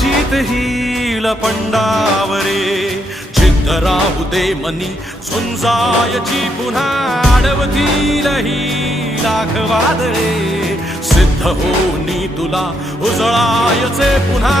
जीत hill पंडावरे जिद्द राहू दे मनी झुंजायची पुन्हा अडवतील ही लाख वादळे सिद्ध होनी तुला उजळायचे पुन्हा